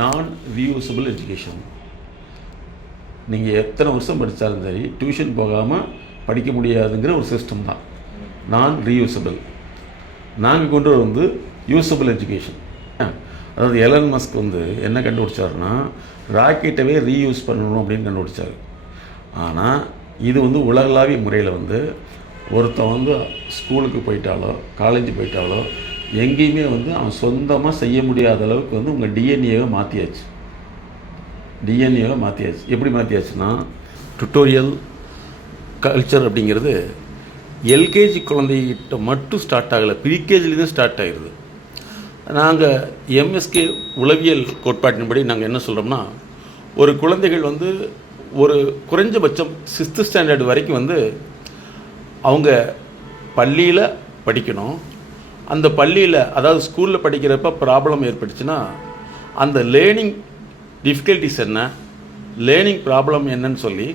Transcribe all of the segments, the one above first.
நான் reusable education. நீங்கள் எத்தனை வருஷம் படித்தாலும் சரி டியூஷன் போகாமல் படிக்க முடியாதுங்கிற ஒரு சிஸ்டம் தான் நான் ரீயூசபிள். நாங்கள் கொண்டு வந்து யூசபிள் எஜுகேஷன். அதாவது எலன் மஸ்க் என்ன கண்டுபிடிச்சாருன்னா ராக்கெட்டவே ரீயூஸ் பண்ணணும் அப்படின்னு கண்டுபிடிச்சார். ஆனால் இது உலகளாவிய முறையில் ஒருத்தன் ஸ்கூலுக்கு போயிட்டாலோ காலேஜ் போயிட்டாலோ எங்கேயுமே அவன் சொந்தமாக செய்ய முடியாத அளவுக்கு உங்கள் டிஎன்ஏவை மாற்றியாச்சு. எப்படி மாற்றியாச்சுன்னா டுட்டோரியல் கல்ச்சர் அப்படிங்கிறது எல்கேஜி குழந்தைகிட்ட மட்டும் ஸ்டார்ட் ஆகலை, ப்ரீகேஜிலேருந்து ஸ்டார்ட் ஆகிடுது. நாங்கள் எம்எஸ்கே உளவியல் கோட்பாட்டின்படி நாங்கள் என்ன சொல்கிறோம்னா, ஒரு குழந்தைகள் ஒரு குறைஞ்சபட்சம் 6th ஸ்டாண்டர்ட் வரைக்கும் அவங்க பள்ளியில் படிக்கணும். அந்த பள்ளியில் அதாவது ஸ்கூலில் படிக்கிறப்ப ப்ராப்ளம் ஏற்பட்டுச்சுன்னா அந்த லேர்னிங் டிஃபிகல்ட்டிஸ் என்ன, லேர்னிங் ப்ராப்ளம் என்னன்னு சொல்லி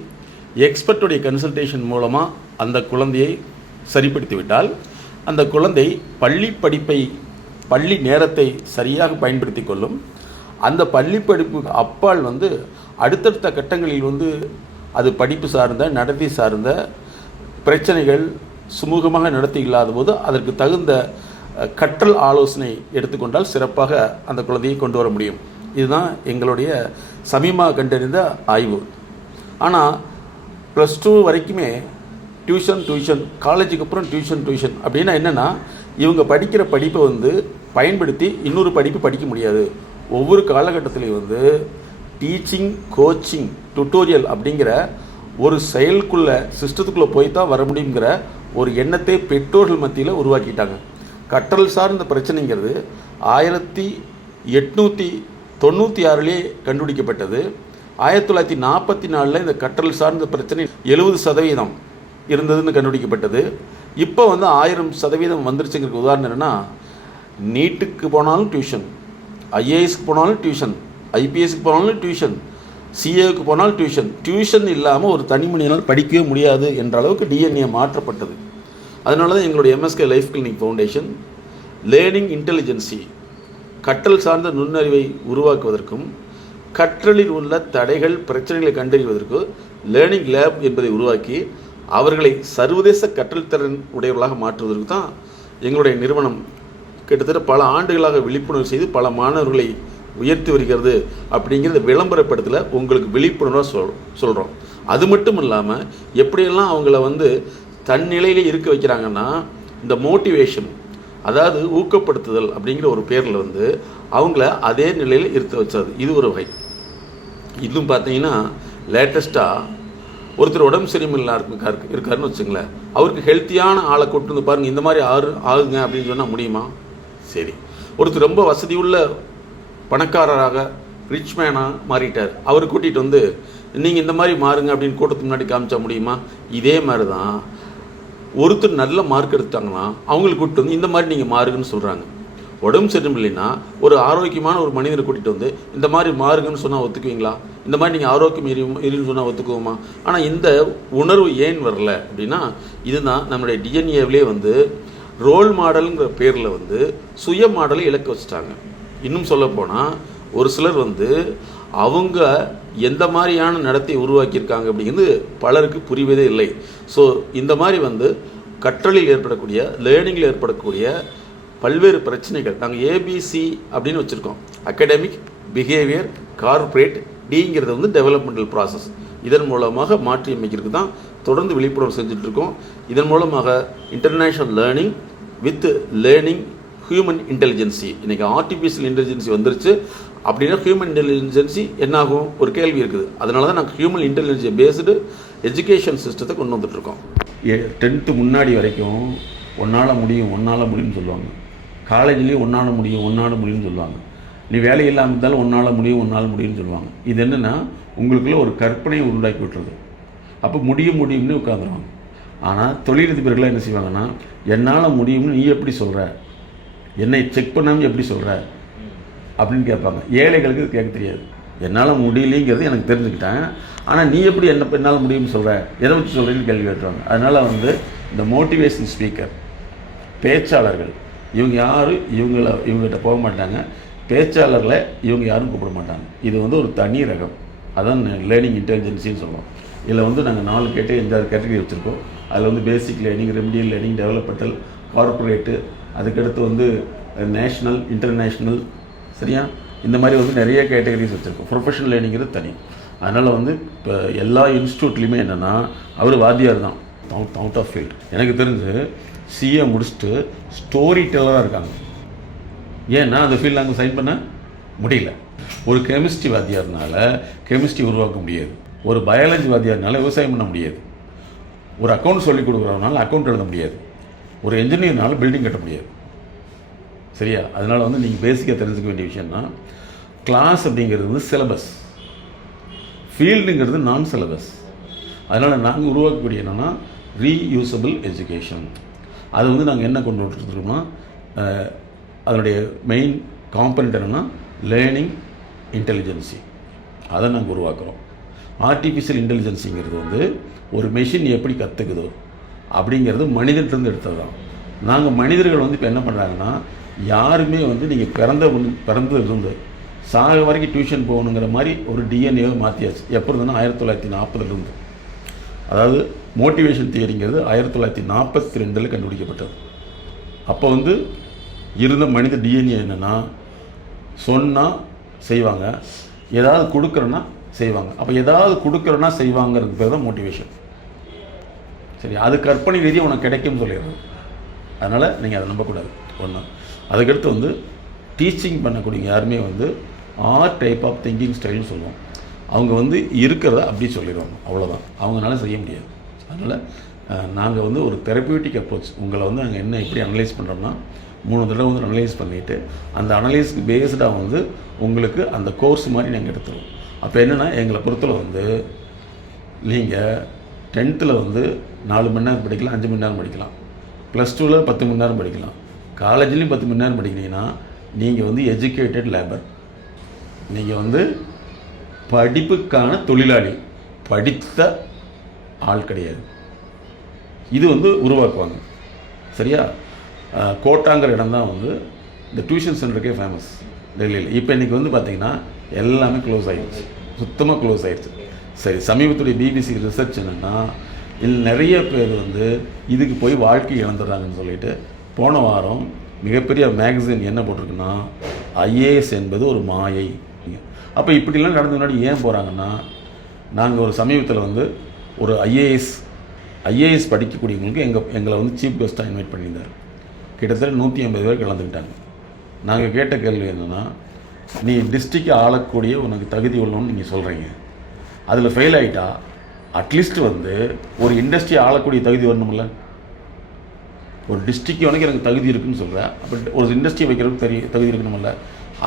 எக்ஸ்பர்ட்டுடைய கன்சல்டேஷன் மூலமாக அந்த குழந்தையை சரிப்படுத்தி விட்டால் அந்த குழந்தை பள்ளி நேரத்தை சரியாக பயன்படுத்தி கொள்ளும். அந்த பள்ளி படிப்புக்கு அப்பால் அடுத்தடுத்த கட்டங்களில் அது படிப்பு சார்ந்த நடத்தி சார்ந்த பிரச்சனைகள் சுமூகமாக நடத்தி இல்லாத போது அதற்கு தகுந்த கற்றல் ஆலோசனை எடுத்துக்கொண்டால் சிறப்பாக அந்த குழந்தையை கொண்டு வர முடியும். இதுதான் எங்களுடைய சமீபமாக கண்டறிந்த ஆய்வு. ஆனால் +2 வரைக்குமே டியூஷன், காலேஜுக்கு அப்புறம் டியூஷன் அப்படின்னா என்னென்னா, இவங்க படிக்கிற படிப்பை பயன்படுத்தி இன்னொரு படிப்பு படிக்க முடியாது. ஒவ்வொரு காலகட்டத்திலையும் டீச்சிங், கோச்சிங், டுட்டோரியல் அப்படிங்கிற ஒரு செயலுக்குள்ளே சிஸ்டத்துக்குள்ளே போய் தான் வர முடியுங்கிற ஒரு எண்ணத்தை பெற்றோர்கள் மத்தியில் உருவாக்கிட்டாங்க. கற்றல் சார்ந்த பிரச்சனைங்கிறது 1896 கண்டுபிடிக்கப்பட்டது. 1944 இந்த கற்றல் சார்ந்த பிரச்சனை 70% இருந்ததுன்னு கண்டுபிடிக்கப்பட்டது. இப்போ 1000% வந்துருச்சுங்கிறதுக்கு உதாரணம் என்னென்னா, நீட்டுக்கு போனாலும் டியூஷன், ஐஏஎஸ்க்கு போனாலும் டியூஷன், ஐபிஎஸ்க்கு போனாலும் டியூஷன், சிஏவுக்கு போனாலும் டியூஷன் இல்லாமல் ஒரு தனி மனிதனால் படிக்கவே முடியாது என்ற அளவுக்கு டிஎன்ஏ மாற்றப்பட்டது. அதனால தான் எங்களுடைய MSK life clinic foundation learning intelligence, கற்றல் சார்ந்த நுண்ணறிவை உருவாக்குவதற்கும் கற்றலில் உள்ள தடைகள் பிரச்சனைகளை கண்டறிவதற்கு லேர்னிங் லேப் என்பதை உருவாக்கி அவர்களை சர்வதேச கற்றல் திறன் உடையவர்களாக மாற்றுவதற்கு தான் எங்களுடைய நிறுவனம் கிட்டத்தட்ட பல ஆண்டுகளாக விழிப்புணர்வு செய்து பல மாணவர்களை உயர்த்தி வருகிறது. அப்படிங்கிறத விளம்பரப்படுத்தல உங்களுக்கு விழிப்புணர்வாக சொல்கிறோம். அது மட்டும் இல்லாமல் எப்படியெல்லாம் அவங்கள தன்னிலையிலே இருக்க வைக்கிறாங்கன்னா, இந்த மோட்டிவேஷன், அதாவது ஊக்கப்படுத்துதல் அப்படிங்கிற ஒரு பேரில் அவங்கள அதே நிலையில் இருக்க வச்சது. இது ஒரு வகை. இதுவும் பார்த்தீங்கன்னா லேட்டஸ்ட்டாக ஒருத்தர் உடம்பு சரியில்லை இருக்காருன்னு வச்சுங்களேன், அவருக்கு ஹெல்த்தியான ஆளை கூட்டு பாருங்கள், இந்த மாதிரி ஆகுங்க அப்படின்னு சொன்னால் முடியுமா? சரி. ஒருத்தர் ரொம்ப வசதியுள்ள பணக்காரராக ரிச் மேனாக மாறிட்டார், அவர் கூட்டிகிட்டு நீங்கள் இந்த மாதிரி மாறுங்க அப்படின்னு கூட்டத்துக்கு முன்னாடி காமிச்சா முடியுமா? இதே மாதிரி தான் ஒருத்தர் நல்ல மார்க் எடுத்தாங்கன்னா அவங்களுக்கு கூப்பிட்டு இந்த மாதிரி நீங்கள் மாறுங்கன்னு சொல்கிறாங்க. உடம்பு சரியில்லைன்னா ஒரு ஆரோக்கியமான ஒரு மனிதரை கூட்டிகிட்டு இந்த மாதிரி மாறுங்கன்னு சொன்னால் ஒத்துக்குவீங்களா? இந்த மாதிரி நீங்கள் ஆரோக்கியம் இருன்னு சொன்னால் ஒத்துக்குவோமா? ஆனால் இந்த உணர்வு ஏன் வரல அப்படின்னா, இதுதான் நம்மளுடைய டிஎன்ஏவிலே ரோல் மாடலுங்கிற பேரில் சுய மாடலை இழக்க வச்சுட்டாங்க. இன்னும் சொல்லப்போனால் ஒரு சிலர் அவங்க எந்த மாதிரியான நடத்தை உருவாக்கியிருக்காங்க அப்படிங்கிறது பலருக்கு புரிவதே இல்லை. ஸோ இந்த மாதிரி கற்றலில் ஏற்படக்கூடிய லேர்னிங்கில் ஏற்படக்கூடிய பல்வேறு பிரச்சனைகள் நாங்கள் ஏபிசி அப்படின்னு வச்சுருக்கோம். அகடமிக், பிஹேவியர், கார்ப்பரேட், டிங்கிறது டெவலப்மெண்டல் ப்ராசஸ். இதன் மூலமாக மாற்றி அமைக்கிறதுக்கு தான் தொடர்ந்து விழிப்புணர்வு செஞ்சுட்ருக்கோம். இதன் மூலமாக international learning with learning human intelligence. இன்றைக்கி ஆர்டிஃபிஷியல் இன்டெலிஜென்சி வந்துருச்சு. அப்படின்னா ஹியூமன் இன்டெலிஜென்சி என்னாகும் ஒரு கேள்வி இருக்குது. அதனால தான் நாங்கள் ஹியூமன் இன்டெலிஜென்சி பேஸ்டு எஜுகேஷன் சிஸ்டத்தை கொண்டு வந்துட்டுருக்கோம். 10th முன்னாடி வரைக்கும் ஒன்றால் முடியும்னு சொல்லுவாங்க. காலேஜ்லேயும் ஒன்றால் முடியும்னு சொல்லுவாங்க. நீ வேலை இல்லாமல் இருந்தாலும் ஒன்றால் முடியும்னு சொல்லுவாங்க. இது என்னென்னா உங்களுக்குள்ள ஒரு கற்பனையை உருவாக்கி விட்டுறது. அப்போ முடியும்னு உட்காந்துருவாங்க. ஆனால் தொழிலதிபர்களாக என்ன செய்வாங்கன்னா, என்னால் முடியும்னு நீ எப்படி சொல்கிற, என்னை செக் பண்ணாமல் எப்படி சொல்கிற அப்படின்னு கேட்பாங்க. ஏழைகளுக்கு இது கேட்க தெரியாது. என்னால் முடியலைங்கிறது எனக்கு தெரிஞ்சுக்கிட்டேன், ஆனால் நீ எப்படி என்னால் முடியும்னு சொல்கிற, எதை வச்சு சொல்கிறேன்னு கேள்வி கேட்டுருவாங்க. அதனால் இந்த மோட்டிவேஷன் ஸ்பீக்கர், பேச்சாளர்கள், இவங்க யாரும் இவங்ககிட்ட போக மாட்டாங்க. பேச்சாளரில் இவங்க யாரும் கூப்பிட மாட்டாங்க. இது வந்து ஒரு தனி ரகம். அதான் லேர்னிங் இன்டெலிஜென்சின்னு சொல்லுவோம். இதில் வந்து நாங்கள் 4 கேட்டகரி வச்சுருக்கோம். அதில் வந்து basic learning, remedial learning, developmental, corporate, அதுக்கடுத்து வந்து நேஷ்னல், இன்டர்நேஷ்னல், சரியா, இந்த மாதிரி வந்து நிறைய கேட்டகரிஸ் வச்சுருக்கோம். ப்ரொஃபஷனல் லேர்னிங்கிறது தனி. அதனால் வந்து இப்போ எல்லா இன்ஸ்டியூட்லேயுமே என்னென்னா அவர் வாத்தியார் தான், அவுட் ஆஃப் ஃபீல்டு. எனக்கு தெரிஞ்சு சிஏ முடிச்சுட்டு ஸ்டோரி டெல்லராக இருக்காங்க. ஏன்னா அந்த ஃபீல்டில் அங்கே சைன் பண்ண முடியல. ஒரு கெமிஸ்ட்ரி வாத்தியார்னால கெமிஸ்ட்ரி உருவாக்க முடியாது. ஒரு பயாலஜி வாத்தியார்னால விவசாயம் பண்ண முடியாது. ஒரு அக்கௌண்ட் சொல்லிக் கொடுக்குறதுனால அக்கௌண்ட் எழுத முடியாது. ஒரு என்ஜினியர்னால பில்டிங் கட்ட முடியாது. சரியா? அதனால் வந்து நீங்கள் பேசிக்காக தெரிஞ்சுக்க வேண்டிய விஷயம்னா, கிளாஸ் அப்படிங்கிறது வந்து சிலபஸ், ஃபீல்டுங்கிறது நான் சிலபஸ். அதனால் நாங்கள் உருவாக்கக்கூடிய என்னென்னா ரீயூசபிள் எஜுகேஷன். அது வந்து நாங்கள் என்ன கொண்டு வந்துருக்கோம்னா, அதனுடைய மெயின் காம்பனண்ட் என்னென்னா லேர்னிங் இன்டெலிஜென்சி. அதை நாங்கள் உருவாக்குறோம். ஆர்டிஃபிஷியல் இன்டெலிஜென்சிங்கிறது வந்து ஒரு மெஷின் எப்படி கற்றுக்குதோ அப்படிங்கிறது மனிதர்கிட்டருந்து எடுத்தது தான். நாங்கள் மனிதர்கள் வந்து இப்போ என்ன பண்ணுறாங்கன்னா, யாருமே வந்து நீங்கள் பிறந்ததுலேருந்து சாக வரைக்கும் டியூஷன் போகணுங்கிற மாதிரி ஒரு டிஎன்ஏவை மாற்றியாச்சு. எப்போ இருந்ததுன்னா 1940 அதாவது மோட்டிவேஷன் தியரிங்கிறது 1942 கண்டுபிடிக்கப்பட்டது. அப்போ வந்து இருந்த மனித டிஎன்ஏ என்னென்னா, சொன்னால் செய்வாங்க, ஏதாவது கொடுக்குறேன்னா செய்வாங்க. அப்போ ஏதாவது கொடுக்குறேன்னா செய்வாங்கிறது பேர் தான் மோட்டிவேஷன். சரி, அது கற்பனை ரீதியாக உனக்கு கிடைக்கும்னு சொல்லிடுறது. அதனால் நீங்கள் அதை நம்பக்கூடாது. ஒன்று. அதுக்கடுத்து வந்து டீச்சிங் பண்ணக்கூடிய யாருமே வந்து 6 டைப் ஆஃப் திங்கிங் ஸ்டைல்னு சொல்லுவோம். அவங்க வந்து இருக்கிறத அப்படி சொல்லிடுவாங்க, அவ்வளோதான். அவங்களால செய்ய முடியாது. அதனால் நாங்கள் வந்து ஒரு தெரப்பியூட்டிக் அப்ரோச். உங்களை வந்து நாங்கள் என்ன எப்படி அனலைஸ் பண்ணுறோம்னா, 3 தடவை வந்து அனலைஸ் பண்ணிவிட்டு அந்த அனலைஸ்க்கு பேஸ்டாக வந்து உங்களுக்கு அந்த கோர்ஸ் மாதிரி நாங்கள் எடுத்துருவோம். அப்போ என்னென்னா, எங்களை பொறுத்தவரை வந்து நீங்கள் 10th வந்து 4 மணி நேரம் படிக்கலாம், 5 மணி நேரம் படிக்கலாம். +2 10 மணி நேரம் படிக்கலாம். காலேஜ்லேயும் 10 மணி நேரம் படிக்கிறீங்கன்னா நீங்கள் வந்து எஜுகேட்டட் லேபர். நீங்கள் வந்து படிப்புக்கான தொழிலாளி, படித்த ஆள் கிடையாது. இது வந்து உருவாக்குவாங்க. சரியா? கோட்டாங்கிற இடம் தான் வந்து இந்த டியூஷன் சென்டருக்கே ஃபேமஸ் டெல்லியில். இப்போ இன்றைக்கி வந்து பார்த்திங்கன்னா எல்லாமே க்ளோஸ் ஆகிடுச்சு, சுத்தமாக க்ளோஸ் ஆகிடுச்சு. சரி, சமீபத்துடைய பிபிசி ரிசர்ச் என்னென்னா, இதில் நிறைய பேர் வந்து இதுக்கு போய் வாழ்க்கை இழந்துடுறாங்கன்னு சொல்லிட்டு போன வாரம் மிகப்பெரிய மேகசின் என்ன போட்டிருக்குன்னா, ஐஏஎஸ் என்பது ஒரு மாயை. அப்போ இப்படிலாம் நடந்த முன்னாடி ஏன் போகிறாங்கன்னா, நாங்கள் ஒரு சமீபத்தில் வந்து ஒரு ஐஏஎஸ் படிக்கக்கூடியவங்களுக்கு எங்களை வந்து சீஃப் கெஸ்ட்டாக இன்வைட் பண்ணியிருந்தார். கிட்டத்தட்ட 150 பேர் கலந்துக்கிட்டாங்க. நாங்கள் கேட்ட கேள்வி என்னென்னா, நீ டிஸ்ட்ரிக்டை ஆளக்கூடிய உனக்கு தகுதி உள்ளோன்னு நீங்கள் சொல்கிறீங்க, அதில் ஃபெயில் ஆகிட்டா அட்லீஸ்ட் வந்து ஒரு இண்டஸ்ட்ரியை ஆளக்கூடிய தகுதி வரணும்ல. ஒரு டிஸ்ட்ரிக்ட் வரைக்கும் எனக்கு தகுதி இருக்குதுன்னு சொல்கிறேன், அப்போ ஒரு இண்டஸ்ட்ரி வைக்கிறதுக்கு தகுதி இருக்கணும்ல.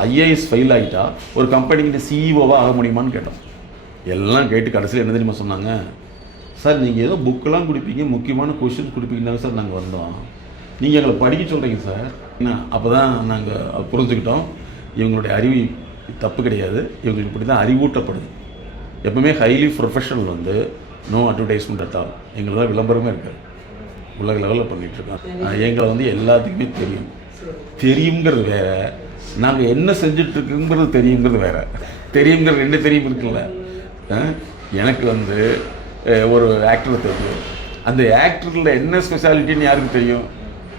ஐஏஎஸ் ஃபெயில் ஆகிட்டா ஒரு கம்பெனிக்கு சிஇஓவாக ஆக முடியுமான்னு கேட்டோம். எல்லாம் கேட்டு கடைசியில் என்ன தெரியுமா சொன்னாங்க, சார் நீங்கள் ஏதோ புக்கெல்லாம் கொடுப்பீங்க, முக்கியமான கொஷின்ஸ் கொடுப்பீங்கன்னாங்க சார் நாங்கள் வந்தோம், நீங்கள் எங்களை படிக்க சொல்கிறீங்க சார் என்ன. அப்போ தான் நாங்கள் புரிஞ்சுக்கிட்டோம், இவங்களுடைய அறிவு தப்பு கிடையாது, இவங்களுக்கு இப்படி தான் அறிவூட்டப்படுது. எப்பவுமே ஹைலி ப்ரொஃபஷனல் வந்து நோ அட்வர்டைஸ்மெண்ட் அட்டால். எங்களுக்கு தான் விளம்பரமே இருக்காது, உலக லெவலில் பண்ணிகிட்ருக்கோம். எங்களை வந்து எல்லாத்துக்குமே தெரியுங்கிறது வேறு, நாங்கள் என்ன செஞ்சிட்ருக்குங்கிறது தெரியுங்கிறது வேறு. தெரியுங்கிறது 2 தெரியும் இருக்குல்ல. எனக்கு வந்து ஒரு ஆக்டர் தெரியும், அந்த ஆக்டரில் என்ன ஸ்பெஷாலிட்டின்னு யாருக்கு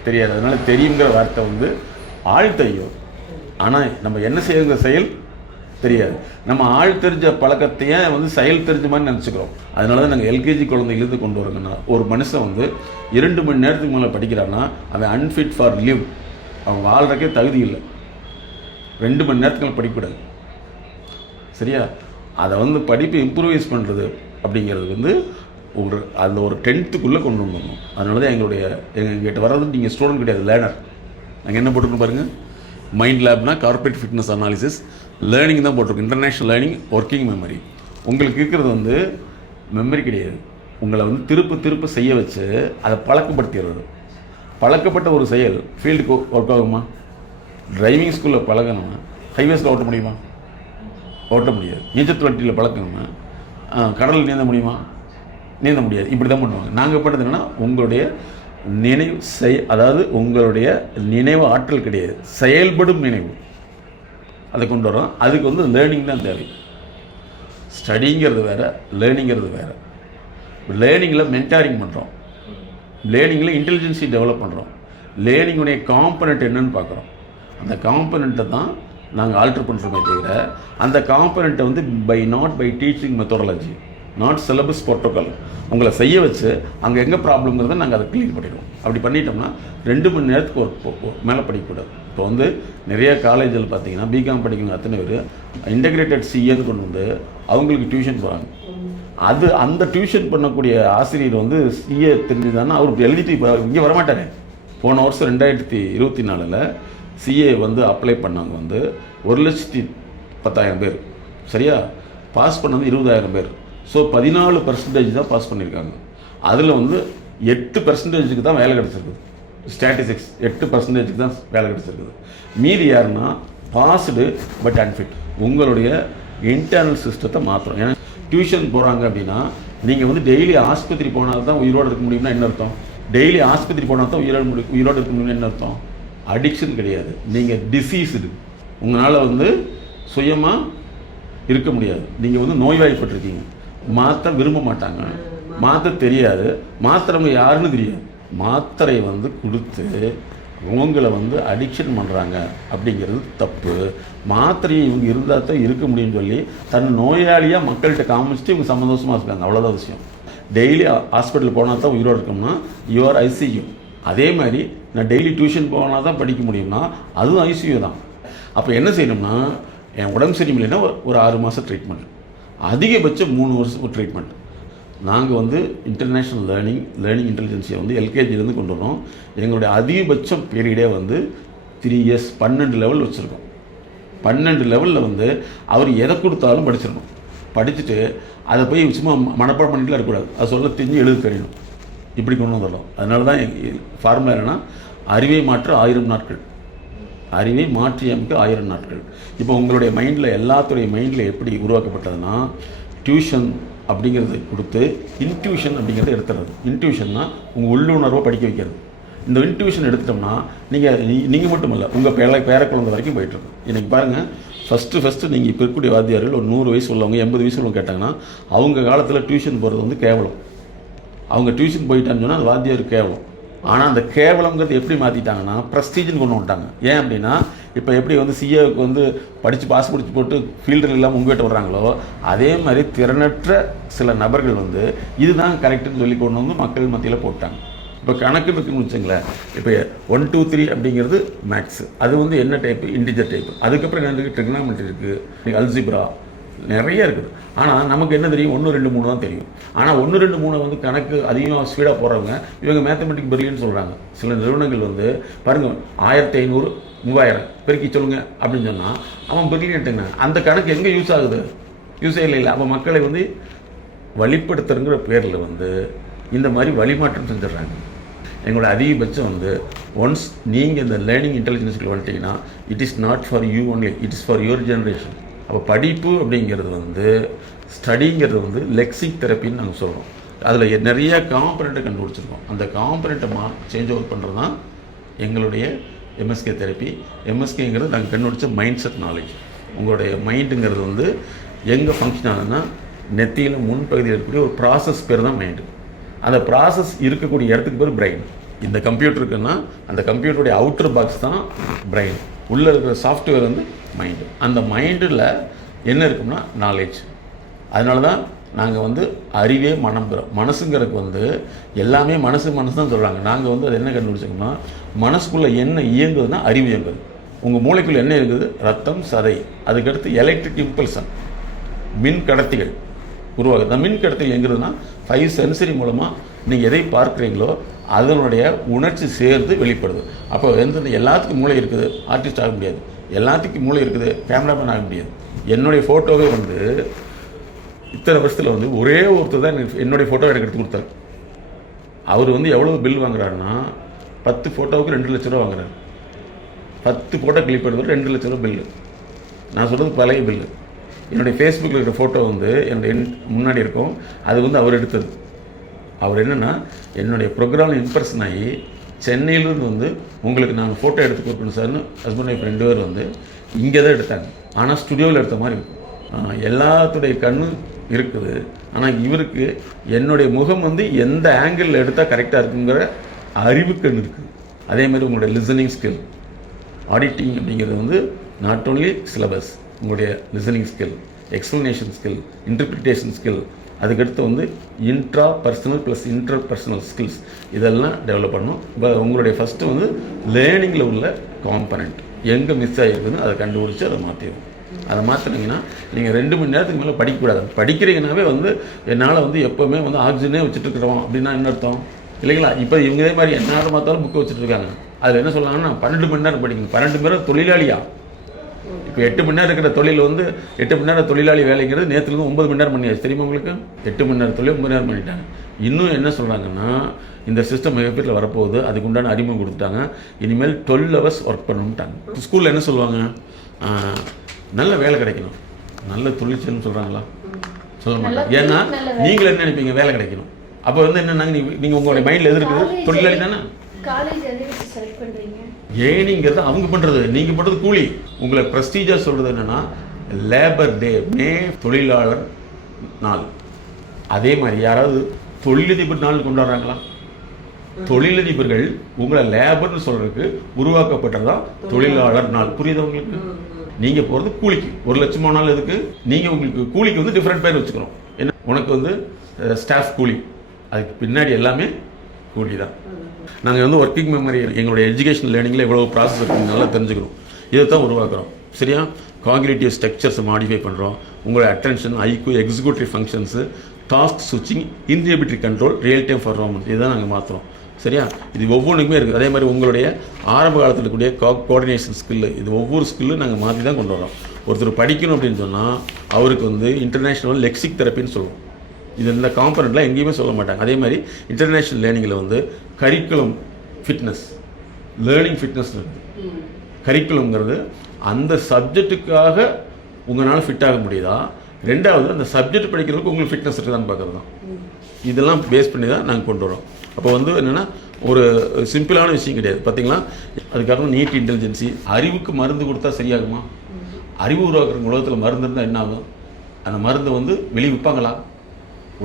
தெரியாது. அதனால் தெரியுங்கிற வார்த்தை வந்து ஆள் தெரியும், ஆனால் நம்ம என்ன செய்யுங்கிற செயல் தெரியாது. நம்ம ஆள் தெரிஞ்ச பழக்கத்தையே வந்து செயல் தெரிஞ்ச மாதிரி நினச்சிக்கிறோம். அதனால தான் நாங்கள் எல்கேஜி குழந்தையிலேருந்து கொண்டு வரோங்கன்னா, ஒரு மனுஷன் வந்து 2 மணி நேரத்துக்கு மேலே படிக்கிறான்னா அவன் அன்ஃபிட் ஃபார் லிவ், அவன் வாழ்கிறக்கே தகுதி இல்லை. 2 மணி நேரத்துக்கு மேலே படிக்கக்கூடாது. சரியா? அதை வந்து படிப்பு இம்ப்ரூவைஸ் பண்ணுறது அப்படிங்கிறது வந்து அந்த ஒரு 10th கொண்டு வந்துடணும். அதனால தான் எங்கள்கிட்ட வர்றது நீங்கள் ஸ்டூடெண்ட் கிடையாது, லேர்னர். நாங்கள் என்ன போட்டுருக்கோம் பாருங்கள், மைண்ட் லேப்னா கார்ப்பரேட் ஃபிட்னஸ் அனாலிசிஸ், லேர்னிங் தான் போட்டிருக்கோம். International learning, working memory. உங்களுக்கு இருக்கிறது வந்து மெமரி கிடையாது, உங்களை வந்து திருப்ப செய்ய வச்சு அதை பழக்கப்படுத்திடுறது. பழக்கப்பட்ட ஒரு செயல் ஃபீல்டுக்கு ஒர்க் ஆகுமா? டிரைவிங் ஸ்கூலில் பழகணுமா ஹைவேஸில் ஓட்ட முடியுமா? ஓட்ட முடியாது. நீச்சல் வட்டியில் பழக்கணுமா கடலில் நீந்த முடியுமா? நீந்த முடியாது. இப்படி தான் பண்ணுவாங்க. நாங்கள் பண்ணுறது என்னென்னா, உங்களுடைய அதாவது உங்களுடைய நினைவு ஆற்றல் கிடையாது, செயல்படும் நினைவு. அதை கொண்டு வரோம். அதுக்கு வந்து லேர்னிங் தான் தேவை. ஸ்டடிங்கிறது வேறு, லேர்னிங்கிறது வேறு. லேர்னிங்கில் மென்டாரிங் பண்ணுறோம், லேர்னிங்கில் இன்டெலிஜென்சி டெவலப் பண்ணுறோம், லேர்னிங்குடைய காம்பனண்ட் என்னன்னு பார்க்குறோம். அந்த காம்பனண்ட்டை தான் நாங்கள் ஆல்ட்ரு பண்ணுறோமே தவிர அந்த காம்பனண்ட்டை வந்து not by teaching methodology, not syllabus protocol உங்களை செய்ய வச்சு அங்கே எங்கே ப்ராப்ளம்ங்கிறத நாங்கள் அதை க்ளியர் பண்ணிடுவோம். அப்படி பண்ணிட்டோம்னா 2 மணி நேரத்துக்கு ஒரு மேலே படிக்கக்கூடாது. இப்போ வந்து நிறைய காலேஜில் பார்த்தீங்கன்னா பிகாம் படிக்கணும் அத்தனை பேர் இன்டெகிரேட்டட் சிஏன்னு கொண்டு வந்து அவங்களுக்கு டியூஷன் போகிறாங்க. அந்த டியூஷன் பண்ணக்கூடிய ஆசிரியர் வந்து சிஏ தெரிஞ்சுதானா அவருக்கு எழுதிட்டு இப்போ இங்கே வரமாட்டார். போன வருஷம் 2024 சிஏ வந்து அப்ளை பண்ணவங்க வந்து 1,10,000 பேர், சரியா? பாஸ் பண்ணது 20,000 பேர். ஸோ 14% தான் பாஸ் பண்ணியிருக்காங்க. அதில் வந்து 8% தான் வேலை கிடச்சிருக்குது. ஸ்டாட்டிஸ்டிக்ஸ் 8% தான் வேலை கிடச்சிருக்குது. மீதி யாருன்னா பாஸ்டு பட் அன்ஃபிட். உங்களுடைய இன்டர்னல் சிஸ்டத்தை மாற்றுறோம். ஏன்னா டியூஷன் போகிறாங்க அப்படின்னா நீங்கள் வந்து டெய்லி ஆஸ்பத்திரி போனால் தான் உயிரோடு இருக்க முடியும்னா என்ன அர்த்தம்? டெய்லி ஆஸ்பத்திரி போனால் தான் உயிரோடு இருக்க முடியும்னு என்ன அர்த்தம்? அடிக்ஷன் கிடையாது, நீங்கள் டிசீஸ்டு. உங்களால் வந்து சுயமாக இருக்க முடியாது. நீங்கள் வந்து நோய்வாய்ப்பட்டிருக்கீங்க. மாற்ற விரும்ப மாட்டாங்க, மாற்ற தெரியாது, மாத்திரவங்க யாருன்னு தெரியாது. மாத்திரை வந்து கொடுத்து உங்களை வந்து அடிக்ஷன் பண்ணுறாங்க அப்படிங்கிறது தப்பு. மாத்திரையை இவங்க இருந்தால் தான் இருக்க முடியும்னு சொல்லி தன் நோயாளியாக மக்கள்கிட்ட காமிச்சிட்டு இவங்க சந்தோஷமாக இருக்காங்க. அவ்வளோதான் விஷயம். டெய்லி ஹாஸ்பிட்டல் போனால் தான் உயிரோடு இருக்கணும்னா யூஆர் ஐசியூ. அதே மாதிரி நான் டெய்லி டியூஷன் போனால் தான் படிக்க முடியும்னா அதுவும் ஐசியூ தான். அப்போ என்ன செய்யணும்னா என் உடம்பு சரியில்லைன்னா ஒரு 6 மாதம் ட்ரீட்மெண்ட், அதிகபட்சம் 3 வருஷம் ட்ரீட்மெண்ட். நாங்கள் வந்து இன்டர்நேஷ்னல் லேர்னிங் இன்டெலிஜென்சியை வந்து எல்கேஜிலேருந்து கொண்டு வரோம். எங்களுடைய அதிகபட்சம் பீரியடே வந்து 3 இயர்ஸ், 12 லெவல் வச்சுருக்கோம். 12 லெவலில் வந்து அவர் எதை கொடுத்தாலும் படிச்சிடணும். படிச்சுட்டு அதை போய் சும்மா மனப்பாடம் பண்ணிட்டுலாம் இருக்கக்கூடாது. அது சொல்ல தெரிஞ்சு எழுத தெரியணும். இப்படி கொண்டு வந்துடலாம். அதனால தான் ஃபார்முலா என்னென்னா அறிவை மாற்ற 1000 நாட்கள், அறிவை மாற்றி அமைக்க 1000 நாட்கள். இப்போ உங்களுடைய மைண்டில் எல்லாத்துடைய மைண்டில் எப்படி உருவாக்கப்பட்டதுன்னா டியூஷன் அப்படிங்கிறது கொடுத்து இன்ட்யூஷன் அப்படிங்கிறத எடுத்துறது. இன்ட்யூஷன்னா உங்கள் உள்ளுணர்வை படிக்க வைக்கிறது. இந்த இன்ட்யூஷன் எடுத்துட்டோம்னா நீங்கள் மட்டும் இல்லை, உங்கள் பேர குழந்தை வரைக்கும் போயிட்டுருக்கு. இன்றைக்கி பாருங்கள், ஃபஸ்ட்டு நீங்கள் இப்போ இருக்கக்கூடிய வாத்தியார்கள் ஒரு 100 வயசு உள்ளவங்க 80 வயசு உள்ளவங்க கேட்டாங்கன்னா அவங்க காலத்தில் டியூஷன் போகிறது வந்து கேவலம். அவங்க டியூஷன் போயிட்டான்னு சொன்னால் அது வாத்தியார் கேவலம். ஆனால் அந்த கேவலங்கிறது எப்படி மாற்றிட்டாங்கன்னா ப்ரெஸ்டீஜ்னு கொண்டு வந்துட்டாங்க. ஏன் அப்படின்னா இப்போ எப்படி வந்து சிஏவுக்கு வந்து படித்து பாஸ் முடிச்சு போட்டு ஃபீல்டில் இல்லாமல் உங்கள்கிட்ட வர்றாங்களோ அதே மாதிரி திறனற்ற சில நபர்கள் வந்து இதுதான் கரெக்டுன்னு சொல்லி கொண்டு வந்து மக்கள் மத்தியில் போட்டாங்க. இப்போ கணக்கு இருக்குன்னு வச்சுங்களேன். இப்போ 1 2 3 அப்படிங்கிறது மேக்ஸு, அது வந்து என்ன டைப்பு? Integer type. அதுக்கப்புறம் என்ன இருக்குது? ட்ரிக்னாமெட்ரி இருக்குது, அல்ஜிப்ரா, நிறைய இருக்குது. ஆனால் நமக்கு என்ன தெரியும்? 1 2 3 தான் தெரியும். ஆனால் 1 2 3 வந்து கணக்கு அதிகமாக ஸ்பீடாக போகிறவங்க இவங்க மேத்தமெட்டிக் பிரில்லியன்ட் சொல்கிறாங்க. சில நிறுவனங்கள் வந்து பாருங்கள் 1500 3000 பெருக்கி சொல்லுங்கள் அப்படின்னு சொன்னால் அவன் பிரில்லியன்ட்டுங்க. அந்த கணக்கு எங்கே யூஸ் ஆகுது? யூஸே இல்லை. அப்போ மக்களை வந்து வழிப்படுத்துறங்கிற பேரில் வந்து இந்த மாதிரி வழிமாற்றம் செஞ்சிடறாங்க. எங்களோட அதிகபட்சம் வந்து ஒன்ஸ் நீங்கள் இந்த லேர்னிங் இன்டெலிஜென்ஸுக்கு வந்துட்டீங்கன்னா it is not for you only, it is for your generation. அப்போ படிப்பு அப்படிங்கிறது வந்து ஸ்டடிங்கிறது வந்து லெக்சிக் தெரப்பின்னு நாங்கள் சொல்கிறோம். அதில் நிறைய காம்பனண்ட்டை கண்டுபிடிச்சிருக்கோம். அந்த காம்பனண்ட்டை சேஞ்ச் ஓவர் பண்ணுறது தான் எங்களுடைய எம்எஸ்கே தெரப்பி. எம்எஸ்கேங்கிறது நாங்கள் கண்டுபிடிச்ச மைண்ட் செட் நாலேஜ். உங்களுடைய மைண்டுங்கிறது வந்து எங்கே ஃபங்க்ஷன் ஆகுதுன்னா நெத்தியில் முன்பகுதியில் இருக்கக்கூடிய ஒரு ப்ராசஸ் பேர் தான் மைண்டு. அந்த ப்ராசஸ் இருக்கக்கூடிய இடத்துக்கு பேர் பிரெயின். இந்த கம்ப்யூட்டர் இருக்குன்னா அந்த கம்ப்யூட்டருடைய அவுட்டர் பாக்ஸ் தான் பிரெயின். உள்ளே இருக்கிற சாஃப்ட்வேர் வந்து மைண்டு. அந்த மைண்டில் என்ன இருக்குன்னா நாலேஜ். அதனால தான் நாங்கள் வந்து அறிவே மனம் பெறும். மனசுங்கிறதுக்கு வந்து எல்லாமே மனசு தான் சொல்கிறாங்க. நாங்கள் வந்து அது என்ன கண்டுபிடிச்சோம்னா மனசுக்குள்ளே என்ன இயங்குதுன்னா அறிவு இயங்குது. உங்கள் மூளைக்குள்ளே என்ன இருக்குது? ரத்தம், சதை. அதுக்கடுத்து எலக்ட்ரிக் இம்பல்சன், மின் கடத்திகள் உருவாகுது. அந்த மின் கடத்திகள் எங்கிறதுனா 5 சென்சரி மூலமாக நீங்கள் எதை பார்க்குறீங்களோ அதனுடைய உணர்ச்சி சேர்ந்து வெளிப்படுது. அப்போ எல்லாத்துக்கும் மூளை இருக்குது, ஆர்டிஸ்ட் ஆக முடியாது. எல்லாத்துக்கும் மூளை இருக்குது, கேமராமேன் ஆக முடியாது. என்னுடைய ஃபோட்டோவே வந்து இத்தனை வருஷத்தில் வந்து ஒரே ஒருத்தர் தான் என்னுடைய ஃபோட்டோ எனக்கு எடுத்து கொடுத்தார். அவர் வந்து எவ்வளோ பில் வாங்குறாருன்னா 10 ஃபோட்டோவுக்கு 2 லட்ச ரூபா வாங்குறாரு. 10 ஃபோட்டோ கிளிக் பண்ணுறது 2 லட்ச ரூபா பில்லு. நான் சொல்கிறது பழைய பில்லு. என்னுடைய ஃபேஸ்புக்கில் இருக்கிற ஃபோட்டோ வந்து என்னுடைய முன்னாடி இருக்கும். அது வந்து அவர் எடுத்தது. அவர் என்னென்னா என்னுடைய ப்ரோக்ராமில் இம்ப்ரெஷன் ஆகி சென்னையிலேருந்து வந்து உங்களுக்கு நான் ஃபோட்டோ எடுத்து கொடுக்கணும் சார்னு ஹஸ்பண்ட் ஒய்ஃப் 2 பேர் வந்து இங்கே தான் எடுத்தாங்க. ஆனால் ஸ்டுடியோவில் எடுத்த மாதிரி இருக்கும். எல்லாத்துடைய கண்ணு இருக்குது, ஆனால் இவருக்கு என்னுடைய முகம் வந்து எந்த ஆங்கிளில் எடுத்தால் கரெக்டாக இருக்குங்கிற அறிவு கண் இருக்குது. அதே மாதிரி உங்களுடைய லிசனிங் ஸ்கில், ஆடிட்டிங் அப்படிங்கிறது வந்து நாட் ஓன்லி சிலபஸ், உங்களுடைய listening skill, explanation skill, interpretation skill, அதுக்கடுத்து வந்து intra personal plus inter personal skills இதெல்லாம் டெவலப் பண்ணணும். இப்போ உங்களுடைய ஃபஸ்ட்டு வந்து லேர்னிங்கில் உள்ள காம்பனண்ட் எங்கே மிஸ் ஆகிருக்குதுன்னு அதை கண்டுபிடிச்சி அதை மாற்றிடும். அதை மாற்றினீங்கன்னா நீங்கள் 2 மணி நேரத்துக்கு மேலே படிக்கக்கூடாது. படிக்கிறீங்கன்னாவே வந்து என்னால் வந்து எப்போவுமே வந்து ஆக்சிஜனே வச்சுட்டு இருக்கிறோம் அப்படின்னா என்ன அர்த்தம் இல்லைங்களா? இப்போ இவங்க இதே மாதிரி என்ன பார்த்தாலும் புக்கு வச்சுட்டு இருக்காங்க. அதில் என்ன சொல்கிறாங்கன்னா 12 மணி நேரம் படிக்கணும். 12 மணி நேரம் தொழிலாளியா? இப்போ 8 மணி நேரம் இருக்கிற தொழில் வந்து 8 மணி நேரம் தொழிலாளி வேலைங்கிறது நேற்றுலேருந்து 9 மணி நேரம் பண்ணியாச்சு. தெரியுமா உங்களுக்கு? 8 மணி நேரம் தொழில் 9 மணி நேரம் பண்ணிட்டாங்க. இன்னும் என்ன சொல்கிறாங்கன்னா இந்த சிஸ்டம் மிகப்பெரிய வரப்போகுது, அதுக்கு உண்டான அறிமுகம் கொடுத்துட்டாங்க. இனிமேல் 12 hours ஒர்க் பண்ணணும்ட்டாங்க. ஸ்கூலில் என்ன சொல்லுவாங்க? நல்ல வேலை கிடைக்கணும், நல்ல தொழிற்சல்னு சொல்கிறாங்களா? சொல்ல மாட்டாங்க. ஏன்னா நீங்கள் என்ன நினைப்பீங்க? வேலை கிடைக்கணும். அப்போ வந்து என்னன்னா நீங்கள் உங்களுடைய மைண்டில் எது இருக்குது? தொழிலாளி தானே. ஏனிங்கிறது அவங்க பண்ணுறது, நீங்கள் பண்ணுறது கூலி. உங்களை ப்ரெஸ்டீஜாக சொல்கிறது என்னென்னா லேபர் டே, மே தொழிலாளர் நாள். அதே மாதிரி யாராவது தொழிலதிபர் நாள் கொண்டாடுறாங்களா? தொழிலதிபர்கள் உங்களை லேபர்னு சொல்கிறதுக்கு உருவாக்கப்பட்டதான் தொழிலாளர் நாள். புரியுது உங்களுக்கு? நீங்கள் போகிறது கூலிக்கு. 1 லட்சம் நாள் எதுக்கு? நீங்கள் உங்களுக்கு கூலிக்கு வந்து டிஃப்ரெண்ட் பேர் வச்சுக்கிறோம். என்ன, உனக்கு வந்து ஸ்டாஃப் கூலி, அதுக்கு பின்னாடி எல்லாமே கூலி தான். நாங்கள் வந்து ஒர்க்கிங் மெமரி எங்களுடைய எஜுகேஷன் லேர்னிங்கில் எவ்வளோ ப்ராசஸ் இருக்குன்னு நல்லா தெரிஞ்சுக்கிறோம். இதை தான் உருவாக்குறோம். சரியா? காக்னிட்டிவ் ஸ்ட்ரக்சர்ஸை மாடிஃபை பண்ணுறோம். உங்களுடைய attention, IQ, executive functions, task ஸ்விட்சிங், inhibitory control, real time performance, இதுதான் நாங்கள் மாற்றுறோம். சரியா? இது ஒவ்வொன்றுக்குமே இருக்குது. அதே மாதிரி உங்களுடைய ஆரம்ப காலத்தில் இருக்கக்கூடிய கோஆர்டினேஷன் ஸ்கில்லு, இது ஒவ்வொரு ஸ்கில்லும் நாங்கள் மாற்றி தான் கொண்டு வரோம். ஒருத்தர் படிக்கணும் அப்படின்னு சொன்னால் அவருக்கு வந்து இன்டர்நேஷ்னல் லெக்சிக் தெரப்பின்னு சொல்லுவோம். இது இந்த காம்பனண்ட்லாம் எங்கேயுமே சொல்ல மாட்டாங்க. அதே மாதிரி இன்டர்நேஷ்னல் லேர்னிங்கில் வந்து கரிக்குலம் ஃபிட்னஸ், லேர்னிங் ஃபிட்னஸ் இருக்குது. கரிக்குலம்ங்கிறது அந்த சப்ஜெக்ட்டுக்காக உங்களால் ஃபிட் ஆக முடியுதா, ரெண்டாவது அந்த சப்ஜெக்ட் படிக்கிறதுக்கு உங்களுக்கு ஃபிட்னஸ் இருக்குதான்னு பார்க்குறது தான். இதெல்லாம் பேஸ் பண்ணி தான் நாங்கள் கொண்டு வரோம். அப்போ வந்து என்னென்னா ஒரு சிம்பிளான விஷயம் கிடையாது. பார்த்தீங்களா? அதுக்காக நீட் இன்டெலிஜென்சி, அறிவுக்கு மருந்து கொடுத்தா சரியாகுமா? அறிவு உருவாக்குற உலகத்தில் மருந்து இருந்தால் என்ன ஆகும்? அந்த மருந்து வந்து வெளியே விற்பாங்களா?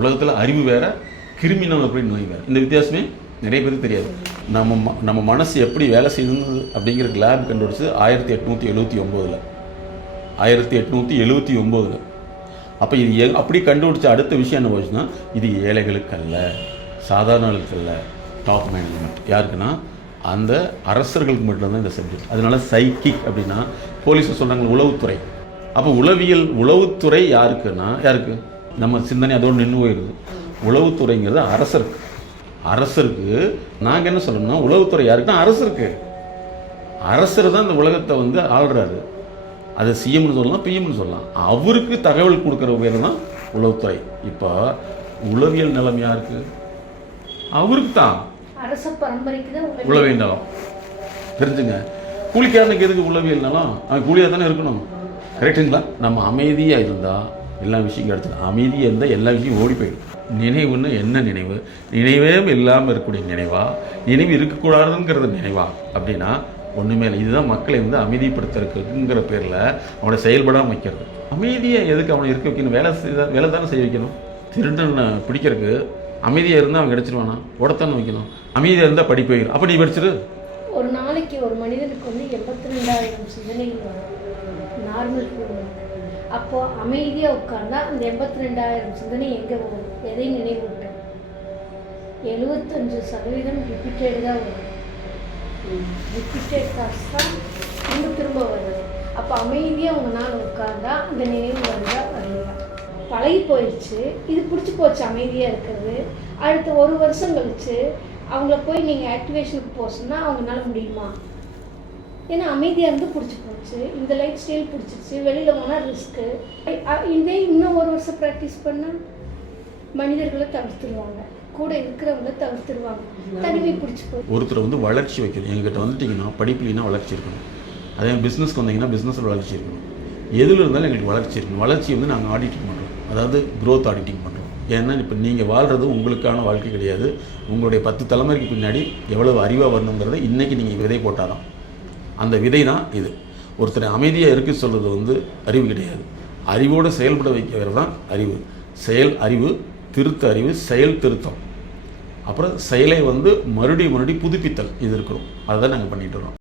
உலகத்தில் அறிவு வேறு, கிருமினல் அப்படின்னு நோய் வேறு. இந்த வித்தியாசமே நிறைய பேருக்கு தெரியாது. நம்ம மனசு எப்படி வேலை செய்யுது அப்படிங்கிற லேப் கண்டுபிடிச்சு 1879. 1879. அப்போ இது அப்படி கண்டுபிடிச்ச அடுத்த விஷயம் என்ன போச்சுன்னா, இது ஏழைகளுக்கு அல்ல, சாதாரணர்களுக்கு அல்ல, டாப் மேனேஜ்மெண்ட். யாருக்குன்னா அந்த அரசர்களுக்கு மட்டும்தான் இந்த சப்ஜெக்ட். அதனால சைக்கிக் அப்படின்னா போலீஸ் சொல்கிறாங்க உளவுத்துறை. அப்போ உளவுத்துறை யாருக்குன்னா யாருக்கு? நம்ம சிந்தனை அதோடு நின்று போயிடுது. உளவுத்துறைங்கிறது அரசருக்கு. அரசருக்கு நாங்கள் என்ன சொல்லணும்னா உளவுத்துறை யாருக்குன்னா அரசருக்கு. அரசர் தான் இந்த உலகத்தை வந்து ஆள்றாரு. அது சிஎம்னு சொல்லலாம், பிஎம்னு சொல்லலாம். அவருக்கு தகவல் கொடுக்குற பேர் தான் உளவுத்துறை. இப்போ உளவியல் நிலம் யாருக்கு? அவருக்கு தான். அரச பரம்பரைக்கு தான் உளவியல் நலம். தெரிஞ்சுங்க. கூலிக்காரனுக்கு எதுக்கு உளவியல் நலம்? அவன் கூலியாக தானே இருக்கணும். கரெக்டுங்களா? நம்ம அமைதியாக இருந்தால் எல்லா விஷயம் கிடச்சிடும். அமைதியாக இருந்தால் எல்லா விஷயம் ஓடி போயிடும். நினைவுன்னு என்ன நினைவு? நினைவே இல்லாமல் இருக்கக்கூடிய நினைவா, நினைவு இருக்கக்கூடாதுங்கிறது நினைவா அப்படின்னா ஒன்றுமே இல்லை. இதுதான் மக்களை வந்து அமைதிப்படுத்துறதுங்கிற பேரில் அவனை செயல்படாமல் வைக்கிறது. அமைதியை எதுக்கு அவனை இருக்க வைக்கணும்? வேலை தானே செய்ய வைக்கணும். திருடன் பிடிக்கிறதுக்கு அமைதியாக இருந்தால் அவன் கிடச்சிருவானா? ஓடத்தானே வைக்கணும். அமைதியாக இருந்தால் படிப்பு வைக்கணும். அப்போ நீ படிச்சிரு. ஒரு நாளைக்கு ஒரு மனிதனுக்கு வந்து 82,000 சிந்தனைகள் வரும் நார்மல். அப்போது அமைதியாக உட்கார்ந்தா அந்த 82,000 சிந்தனை எங்கே வரும்? எதை நினைவூட்டும்? 75% ரிப்பீட்டட் தான் வரும். ரிப்பீட்டட் தாட்ஸ் தான் திரும்ப வருது. அப்போ அமைதியாக உங்களால் உட்கார்ந்தா அந்த நினைவு வருதா வரலையா? பழகி போயிடுச்சு, இது பிடிச்சி போச்சு அமைதியாக இருக்கிறது. அடுத்த 1 வருஷம் கழிச்சு அவங்கள போய் நீங்கள் ஆக்டிவேஷனுக்கு போக சொன்னால் அவங்களால முடியுமா? ஏன்னா அமைதியாக இருந்து பிடிச்சி போச்சு, இந்த லைஃப் ஸ்டைல் பிடிச்சிருச்சு, வெளியில் போனால் ரிஸ்க்கு. இதே இன்னும் 1 வருஷம் ப்ராக்டிஸ் பண்ணால் மனிதர்களை தவிர்த்துருவாங்க, கூட இருக்கிறவங்கள தவிர்த்துருவாங்க, தனிமை பிடிச்சி போய். ஒருத்தர் வந்து வளர்ச்சி வைக்கணும். எங்ககிட்ட வந்துட்டிங்கன்னா படிப்புலாம் வளர்ச்சி இருக்கணும். அதே பிஸ்னஸ்க்கு வந்தீங்கன்னா பிஸ்னஸில் வளர்ச்சி இருக்கணும். எதில் இருந்தாலும் எங்களுக்கு வளர்ச்சி இருக்கணும். வளர்ச்சி வந்து நாங்கள் ஆடிட்டிங் பண்ணுறோம், அதாவது க்ரோத் ஆடிட்டிங் பண்ணுறோம். ஏன்னா இப்போ நீங்கள் வாழ்கிறது உங்களுக்கான வாழ்க்கை கிடையாது. உங்களுடைய 10 தலைமுறைக்கு பின்னாடி எவ்வளவு அறிவாக வரணுங்கிறத இன்றைக்கி நீங்கள் விதை போட்டால் தான். அந்த விதை தான் இது. ஒருத்தனை அமைதியாக இருக்க சொல்கிறது வந்து அறிவு கிடையாது. அறிவோடு செயல்பட வைக்கிறது தான் அறிவு. செயல் அறிவு, திருத்த அறிவு, செயல் திருத்தம், அப்புறம் செயலை வந்து மறுபடியும் புதுப்பித்தல், இது இருக்கணும். அதை தான் நாங்கள் பண்ணிட்டு வரோம்.